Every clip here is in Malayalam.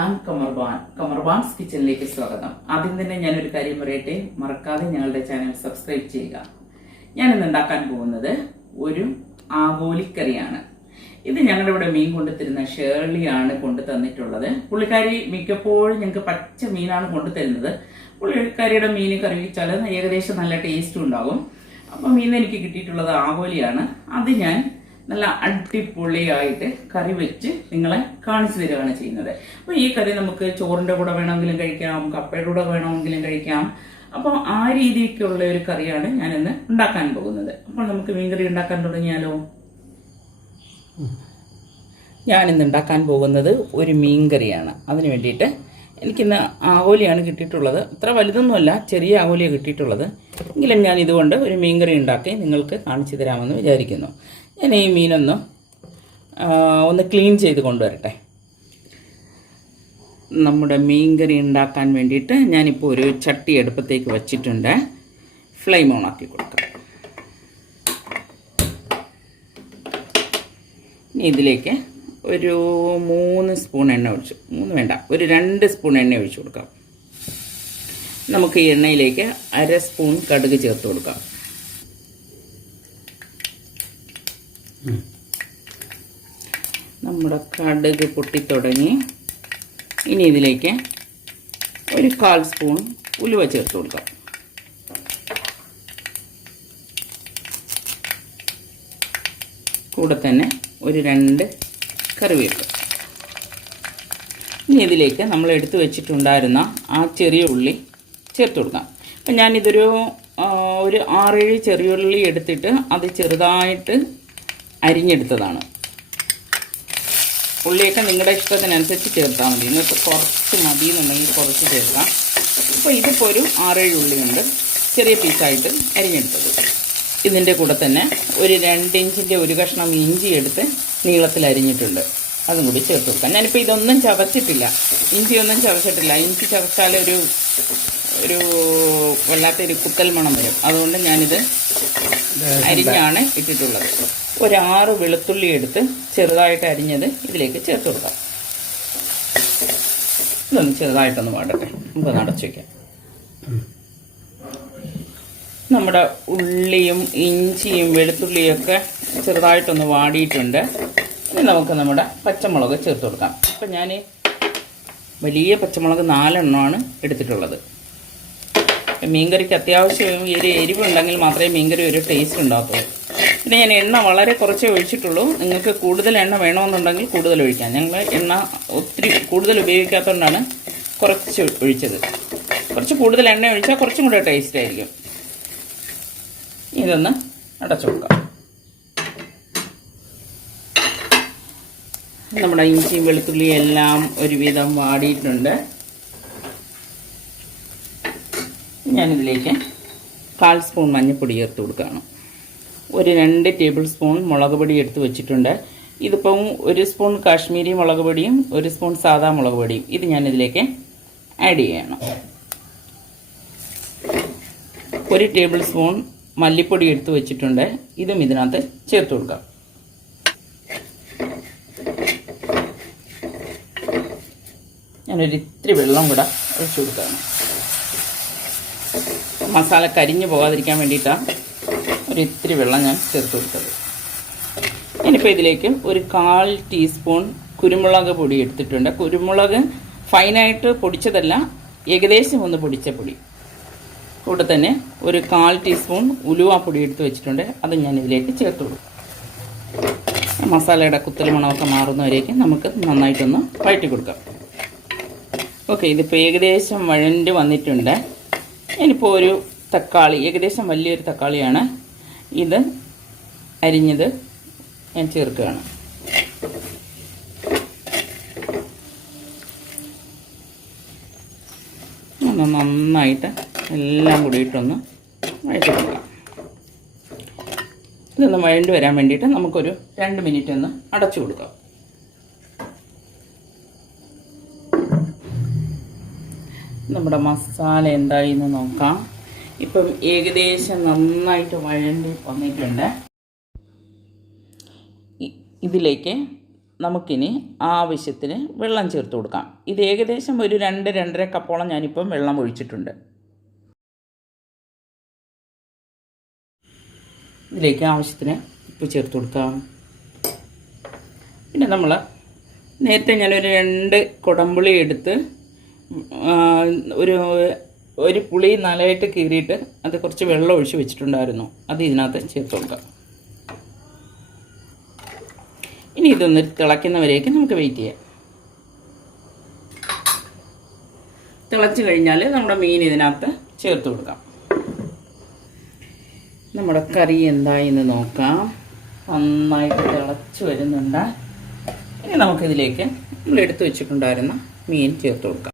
ഞാൻ കമർബാൻസ് കിച്ചണിലേക്ക് സ്വാഗതം. ആദ്യം തന്നെ ഞാനൊരു കാര്യം പറയട്ടെ, മറക്കാതെ ഞങ്ങളുടെ ചാനൽ സബ്സ്ക്രൈബ് ചെയ്യുക. ഞാനിന്ന് ഉണ്ടാക്കാൻ പോകുന്നത് ഒരു ആവോലിക്കറിയാണ്. ഇത് ഞങ്ങളുടെ ഇവിടെ മീൻ കൊണ്ടുതരുന്ന ഷേർലിയാണ് കൊണ്ടു തന്നിട്ടുള്ളത്. പുള്ളിക്കാരി മിക്കപ്പോഴും ഞങ്ങൾക്ക് പച്ച മീനാണ് കൊണ്ടുതരുന്നത്. പുള്ളിക്കാരിയുടെ മീൻ കറി വെച്ചാൽ ഏകദേശം നല്ല ടേസ്റ്റും ഉണ്ടാകും. അപ്പം ഇന്ന് എനിക്ക് കിട്ടിയിട്ടുള്ളത് ആവോലിയാണ്. അത് ഞാൻ നല്ല അടിപൊളിയായിട്ട് കറി വെച്ച് നിങ്ങളെ കാണിച്ചു തരികയാണ് ചെയ്യുന്നത്. അപ്പോൾ ഈ കറി നമുക്ക് ചോറിൻ്റെ കൂടെ വേണമെങ്കിലും കഴിക്കാം, കപ്പയുടെ കൂടെ വേണമെങ്കിലും കഴിക്കാം. അപ്പോൾ ആ രീതിക്കുള്ള ഒരു കറിയാണ് ഞാനിന്ന് ഉണ്ടാക്കാൻ പോകുന്നത്. അപ്പോൾ നമുക്ക് മീൻകറി ഉണ്ടാക്കാൻ തുടങ്ങിയാലോ? ഞാനിന്ന് ഉണ്ടാക്കാൻ പോകുന്നത് ഒരു മീൻകറിയാണ്. അതിന് വേണ്ടിയിട്ട് എനിക്കിന്ന് ആവോലിയാണ് കിട്ടിയിട്ടുള്ളത്. അത്ര വലുതൊന്നുമല്ല, ചെറിയ ആവോലിയാണ് കിട്ടിയിട്ടുള്ളത്. എങ്കിലും ഞാൻ ഇതുകൊണ്ട് ഒരു മീൻകറി ഉണ്ടാക്കി നിങ്ങൾക്ക് കാണിച്ചു തരാമെന്ന് വിചാരിക്കുന്നു. ഞാൻ ഈ മീനൊന്ന് ക്ലീൻ ചെയ്ത് കൊണ്ടുവരട്ടെ. നമ്മുടെ മീൻകറി ഉണ്ടാക്കാൻ വേണ്ടിയിട്ട് ഞാനിപ്പോൾ ഒരു ചട്ടി അടുപ്പത്തേക്ക് വച്ചിട്ടുണ്ട്. ഫ്ലെയിം ഓൺ ആക്കി കൊടുക്കാം. ഇനി ഇതിലേക്ക് ഒരു 3 സ്പൂൺ എണ്ണ ഒഴിച്ചു, 3 വേണ്ട, ഒരു 2 സ്പൂൺ എണ്ണ ഒഴിച്ചു കൊടുക്കാം. നമുക്ക് ഈ എണ്ണയിലേക്ക് 1/2 സ്പൂൺ കടുക് ചേർത്ത് കൊടുക്കാം. നമ്മുടെ കടുക് പൊട്ടിത്തുടങ്ങി. ഇനി ഇതിലേക്ക് ഒരു 1/4 സ്പൂൺ ഉലുവ ചേർത്ത് കൊടുക്കാം. കൂടെ തന്നെ ഒരു 2 കറിവേപ്പില. ഇനി ഇതിലേക്ക് നമ്മൾ എടുത്തു വെച്ചിട്ടുണ്ടായിരുന്ന ആ ചെറിയ ഉള്ളി ചേർത്ത് കൊടുക്കാം. അപ്പം ഞാനിതൊരു 6-7 ചെറിയ ഉള്ളി എടുത്തിട്ട് അത് ചെറുതായിട്ട് അരിഞ്ഞെടുത്തതാണ്. ഉള്ളിയൊക്കെ നിങ്ങളുടെ ഇഷ്ടത്തിനനുസരിച്ച് ചേർത്താൽ മതി. നിങ്ങൾക്ക് കുറച്ച് മതി എന്നുണ്ടെങ്കിൽ കുറച്ച് ചേർക്കാം. അപ്പോൾ ഇതിപ്പോൾ ഒരു 6-7 ഉള്ളിയുണ്ട് ചെറിയ പീസായിട്ട് അരിഞ്ഞെടുത്തത്. ഇതിൻ്റെ കൂടെ തന്നെ ഒരു 2 ഇഞ്ചിൻ്റെ ഒരു കഷ്ണം ഇഞ്ചി എടുത്ത് നീളത്തിൽ അരിഞ്ഞിട്ടുണ്ട്, അതും കൂടി ചേർത്ത് കൊടുക്കാം. ഞാനിപ്പോൾ ഇതൊന്നും ചവച്ചിട്ടില്ല, ഇഞ്ചിയൊന്നും ചവച്ചിട്ടില്ല. ഇഞ്ചി ചവച്ചാൽ ഒരു വല്ലാത്തൊരു കുത്തൽ മണം വരും. അതുകൊണ്ട് ഞാനിത് അരിഞ്ഞാണ് ഇട്ടിട്ടുള്ളത്. ഒരു 6 വെളുത്തുള്ളി എടുത്ത് ചെറുതായിട്ട് അരിഞ്ഞത് ഇതിലേക്ക് ചേർത്ത് കൊടുക്കാം. ഇതൊന്ന് ചെറുതായിട്ടൊന്ന് വാടട്ടെ, നമുക്ക് അടച്ചു വയ്ക്കാം. നമ്മുടെ ഉള്ളിയും ഇഞ്ചിയും വെളുത്തുള്ളിയൊക്കെ ചെറുതായിട്ടൊന്ന് വാടിയിട്ടുണ്ട്. ഇനി നമുക്ക് നമ്മുടെ പച്ചമുളക് ചേർത്ത് കൊടുക്കാം. അപ്പം ഞാൻ വലിയ പച്ചമുളക് 4 എണ്ണമാണ് എടുത്തിട്ടുള്ളത്. മീൻകറിക്ക് അത്യാവശ്യം ഒരു എരിവുണ്ടെങ്കിൽ മാത്രമേ മീൻകറി ഒരു ടേസ്റ്റ് ഉണ്ടാകത്തുള്ളൂ. പിന്നെ ഞാൻ എണ്ണ വളരെ കുറച്ചേ ഒഴിച്ചിട്ടുള്ളൂ. നിങ്ങൾക്ക് കൂടുതൽ എണ്ണ വേണമെന്നുണ്ടെങ്കിൽ കൂടുതൽ ഒഴിക്കാം. ഞങ്ങൾ എണ്ണ ഒത്തിരി കൂടുതൽ ഉപയോഗിക്കാത്തതുകൊണ്ടാണ് കുറച്ച് ഒഴിച്ചത്. കുറച്ച് കൂടുതൽ എണ്ണ ഒഴിച്ചാൽ കുറച്ചും കൂടെ ടേസ്റ്റ് ആയിരിക്കും. ഇതൊന്ന് അടച്ചു വെക്കാം. നമ്മുടെ ഇഞ്ചിയും വെളുത്തുള്ളിയും എല്ലാം ഒരുവിധം വാടിയിട്ടുണ്ട്. ഞാനിതിലേക്ക് 1/4 സ്പൂൺ മഞ്ഞൾപ്പൊടി ചേർത്ത് കൊടുക്കുകയാണ്. ഒരു 2 ടേബിൾ സ്പൂൺ മുളക് പൊടി എടുത്ത് വെച്ചിട്ടുണ്ട്. ഇതിപ്പം 1 സ്പൂൺ കാശ്മീരി മുളക് പൊടിയും 1 സ്പൂൺ സാദാ മുളക് പൊടിയും ഇത് ഞാനിതിലേക്ക് ആഡ് ചെയ്യണം. 1 ടേബിൾ സ്പൂൺ മല്ലിപ്പൊടി എടുത്ത് വെച്ചിട്ടുണ്ട്, ഇതും ഇതിനകത്ത് ചേർത്ത് കൊടുക്കാം. ഞാനൊരു ഇത്തിരി വെള്ളം കൂടെ ഒഴിച്ചു കൊടുക്കുകയാണ്. മസാല കരിഞ്ഞു പോകാതിരിക്കാൻ വേണ്ടിയിട്ടാണ് ഒരു ഇത്തിരി വെള്ളം ഞാൻ ചേർത്ത് കൊടുത്തത്. ഇനിയിപ്പോൾ ഇതിലേക്ക് ഒരു 1/4 ടീസ്പൂൺ കുരുമുളക് പൊടി എടുത്തിട്ടുണ്ട്. കുരുമുളക് ഫൈനായിട്ട് പൊടിച്ചതല്ല, ഏകദേശം ഒന്ന് പൊടിച്ച പൊടി. കൂടെ തന്നെ ഒരു 1/4 ടീസ്പൂൺ ഉലുവാപ്പൊടി എടുത്ത് വെച്ചിട്ടുണ്ട്, അത് ഞാൻ ഇതിലേക്ക് ചേർത്ത് കൊടുക്കും. മസാലയുടെ കുത്തൽ മണമൊക്കെ മാറുന്നവരേക്കും നമുക്ക് നന്നായിട്ടൊന്ന് വഴറ്റി കൊടുക്കാം. ഓക്കെ, ഇതിപ്പോൾ ഏകദേശം വഴണ്ട് വന്നിട്ടുണ്ട്. ഇനിയിപ്പോൾ ഒരു തക്കാളി, ഏകദേശം വലിയൊരു തക്കാളിയാണ്, ഇത് അരിഞ്ഞത് ഞാൻ ചേർക്കുകയാണ്. നന്നായിട്ട് എല്ലാം കൂടിയിട്ടൊന്ന് വഴറ്റി കൊടുക്കാം. ഇതൊന്ന് വഴണ്ട് വരാൻ വേണ്ടിയിട്ട് നമുക്കൊരു 2 മിനിറ്റ് ഒന്ന് അടച്ചു കൊടുക്കാം. നമ്മുടെ മസാല എന്തായി എന്ന് നോക്കാം. ഇപ്പം ഏകദേശം നന്നായിട്ട് വഴണ്ടി വന്നിട്ടുണ്ട്. ഇതിലേക്ക് നമുക്കിനി ആവശ്യത്തിന് വെള്ളം ചേർത്ത് കൊടുക്കാം. ഇത് ഏകദേശം ഒരു 2-2.5 കപ്പോളം ഞാനിപ്പം വെള്ളം ഒഴിച്ചിട്ടുണ്ട്. ഇതിലേക്ക് ആവശ്യത്തിന് ഉപ്പ് ചേർത്ത് കൊടുക്കാം. പിന്നെ നമ്മൾ നേരത്തെ ഞാനൊരു 2 കുടംപുളി എടുത്ത് ഒരു പുളി നല്ലതായിട്ട് കീറിയിട്ട് അത് കുറച്ച് വെള്ളം ഒഴിച്ച് വെച്ചിട്ടുണ്ടായിരുന്നു. അത് ഇതിനകത്ത് ചേർത്ത് കൊടുക്കാം. ഇനി ഇതൊന്ന് തിളയ്ക്കുന്നവരേക്ക് നമുക്ക് വെയിറ്റ് ചെയ്യാം. തിളച്ച് കഴിഞ്ഞാൽ നമ്മുടെ മീൻ ഇതിനകത്ത് ചേർത്ത് കൊടുക്കാം. നമ്മുടെ കറി എന്തായി എന്ന് നോക്കാം. നന്നായിട്ട് തിളച്ച് വരുന്നുണ്ട്. ഇനി നമുക്കിതിലേക്ക് നമ്മൾ എടുത്ത് വെച്ചിട്ടുണ്ടായിരുന്ന മീൻ ചേർത്ത് കൊടുക്കാം.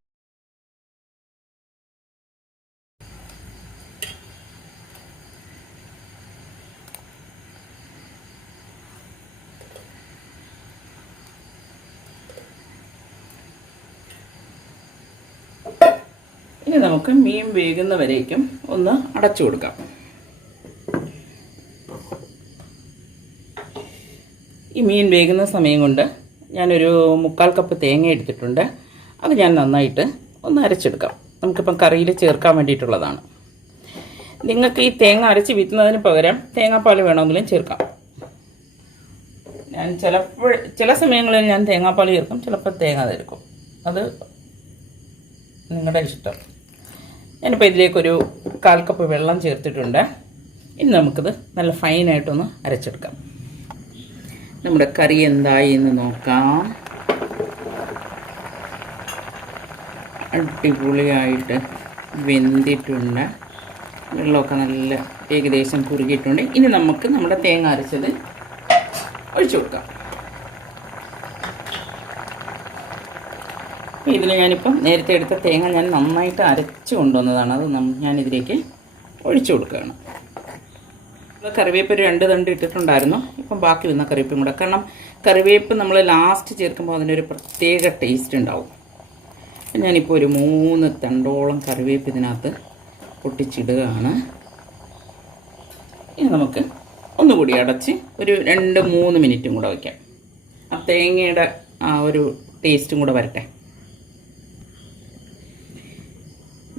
ഇനി നമുക്ക് മീൻ വേകുന്നവരേക്കും ഒന്ന് അടച്ചു കൊടുക്കാം. ഈ മീൻ വേകുന്ന സമയം കൊണ്ട് ഞാനൊരു 3/4 കപ്പ് തേങ്ങ എടുത്തിട്ടുണ്ട്. അത് ഞാൻ നന്നായിട്ട് ഒന്ന് അരച്ചെടുക്കാം. നമുക്കിപ്പം കറിയിൽ ചേർക്കാൻ വേണ്ടിയിട്ടുള്ളതാണ്. നിങ്ങൾക്ക് ഈ തേങ്ങ അരച്ച് വിറ്റുന്നതിന് പകരം തേങ്ങാപ്പാൽ വേണമെങ്കിലും ചേർക്കാം. ഞാൻ ചില സമയങ്ങളിൽ ഞാൻ തേങ്ങാപ്പാൽ ചേർക്കും, ചിലപ്പോൾ തേങ്ങ ചേർക്കും. അത് നിങ്ങളുടെ ഇഷ്ടം. ഞാനിപ്പോൾ ഇതിലേക്കൊരു 1/4 കപ്പ് വെള്ളം ചേർത്തിട്ടുണ്ട്. ഇനി നമുക്കിത് നല്ല ഫൈനായിട്ടൊന്ന് അരച്ചെടുക്കാം. നമ്മുടെ കറി എന്തായി എന്ന് നോക്കാം. അടിപൊളിയായിട്ട് വെന്തിട്ടുണ്ട്. വെള്ളമൊക്കെ നല്ല ഏകദേശം കുറുകിയിട്ടുണ്ട്. ഇനി നമുക്ക് നമ്മുടെ തേങ്ങ അരച്ചത് ഒഴിച്ചു കൊടുക്കാം. ഇതിൽ ഞാനിപ്പം നേരത്തെ എടുത്ത തേങ്ങ ഞാൻ നന്നായിട്ട് അരച്ച് കൊണ്ടുവന്നതാണ്. അത് ഞാനിതിലേക്ക് ഒഴിച്ചു കൊടുക്കുകയാണ്. കറിവേപ്പ് 2 തണ്ട് ഇട്ടിട്ടുണ്ടായിരുന്നു. ഇപ്പം ബാക്കി വന്ന കറിവേപ്പും കൂടെ, കാരണം കറിവേപ്പ് നമ്മൾ ലാസ്റ്റ് ചേർക്കുമ്പോൾ അതിനൊരു പ്രത്യേക ടേസ്റ്റ് ഉണ്ടാവും. ഞാനിപ്പോൾ ഒരു 3 തണ്ടോളം കറിവേപ്പ് ഇതിനകത്ത് പൊട്ടിച്ചിടുകയാണ്. ഇനി നമുക്ക് ഒന്നുകൂടി അടച്ച് ഒരു 2-3 മിനിറ്റും കൂടെ വയ്ക്കാം. ആ തേങ്ങയുടെ ആ ഒരു ടേസ്റ്റും കൂടെ വരട്ടെ.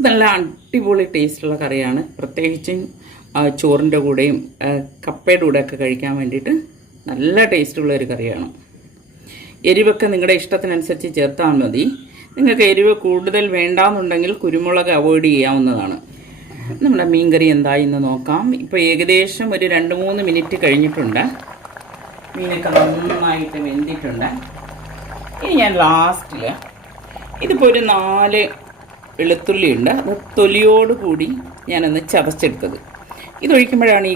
നല്ല അടിപൊളി ടേസ്റ്റുള്ള കറിയാണ്. പ്രത്യേകിച്ചും ചോറിൻ്റെ കൂടെയും കപ്പയുടെ കൂടെയൊക്കെ കഴിക്കാൻ വേണ്ടിയിട്ട് നല്ല ടേസ്റ്റുള്ള ഒരു കറിയാണ്. എരിവൊക്കെ നിങ്ങളുടെ ഇഷ്ടത്തിനനുസരിച്ച് ചേർത്താൽ മതി. നിങ്ങൾക്ക് എരിവ് കൂടുതൽ വേണ്ടാന്നുണ്ടെങ്കിൽ കുരുമുളക് അവോയ്ഡ് ചെയ്യാവുന്നതാണ്. നമ്മുടെ മീൻ കറി എന്തായി എന്ന് നോക്കാം. ഇപ്പോൾ ഏകദേശം ഒരു 2-3 മിനിറ്റ് കഴിഞ്ഞിട്ടുണ്ട്. മീനൊക്കെ നന്നായിട്ട് വെന്തിട്ടുണ്ട്. ഇനി ഞാൻ ലാസ്റ്റിൽ ഇതിപ്പോൾ ഒരു 4 വെളുത്തുള്ളി ഉണ്ട്. അത് തൊലിയോട് കൂടി ഞാനൊന്ന് ചതച്ചെടുത്തത്. ഇതൊഴിക്കുമ്പോഴാണ് ഈ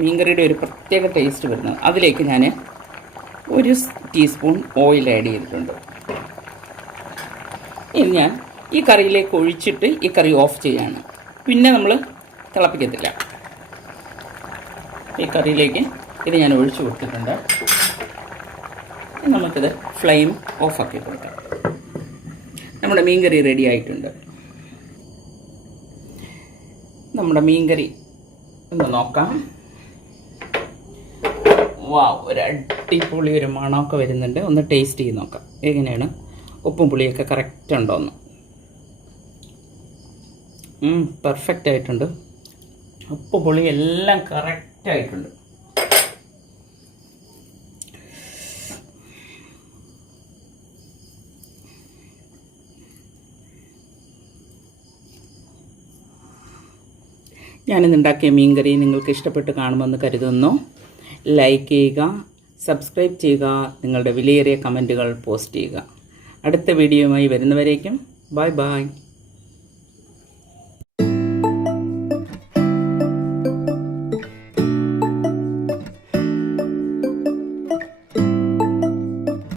മീൻ കറിയുടെ ഒരു പ്രത്യേക ടേസ്റ്റ് വരുന്നത്. അതിലേക്ക് ഞാൻ 1 ടീസ്പൂൺ ഓയിൽ ആഡ് ചെയ്തിട്ടുണ്ട്. ഇനി ഞാൻ ഈ കറിയിലേക്ക് ഒഴിച്ചിട്ട് ഈ കറി ഓഫ് ചെയ്യാണ്. പിന്നെ നമ്മൾ തിളപ്പിക്കത്തില്ല. ഈ കറിയിലേക്ക് ഇത് ഞാൻ ഒഴിച്ചു കൊടുത്തിട്ടുണ്ട്. നമുക്കിത് ഫ്ലെയിം ഓഫാക്കി കൊടുക്കാം. നമ്മുടെ മീൻ കറി റെഡി ആയിട്ടുണ്ട്. നമ്മുടെ മീൻ കറി ഒന്ന് നോക്കാം. ഒരു അടിപൊളി ഒരു മണമൊക്കെ വരുന്നുണ്ട്. ഒന്ന് ടേസ്റ്റ് ചെയ്ത് നോക്കാം എങ്ങനെയാണ്. ഉപ്പും പുളിയൊക്കെ കറക്റ്റ് ഉണ്ടോയെന്ന്. പെർഫെക്റ്റ് ആയിട്ടുണ്ട്. ഉപ്പ് പുളി എല്ലാം കറക്റ്റ് ആയിട്ടുണ്ട്. ഞാനിന്നുണ്ടാക്കിയ മീൻ കറി നിങ്ങൾക്ക് ഇഷ്ടപ്പെട്ട് കാണുമെന്ന് കരുതുന്നു. ലൈക്ക് ചെയ്യുക, സബ്സ്ക്രൈബ് ചെയ്യുക, നിങ്ങളുടെ വിലയേറിയ കമൻറ്റുകൾ പോസ്റ്റ് ചെയ്യുക. അടുത്ത വീഡിയോയുമായി വരുന്നവരേക്കും ബൈ ബൈ.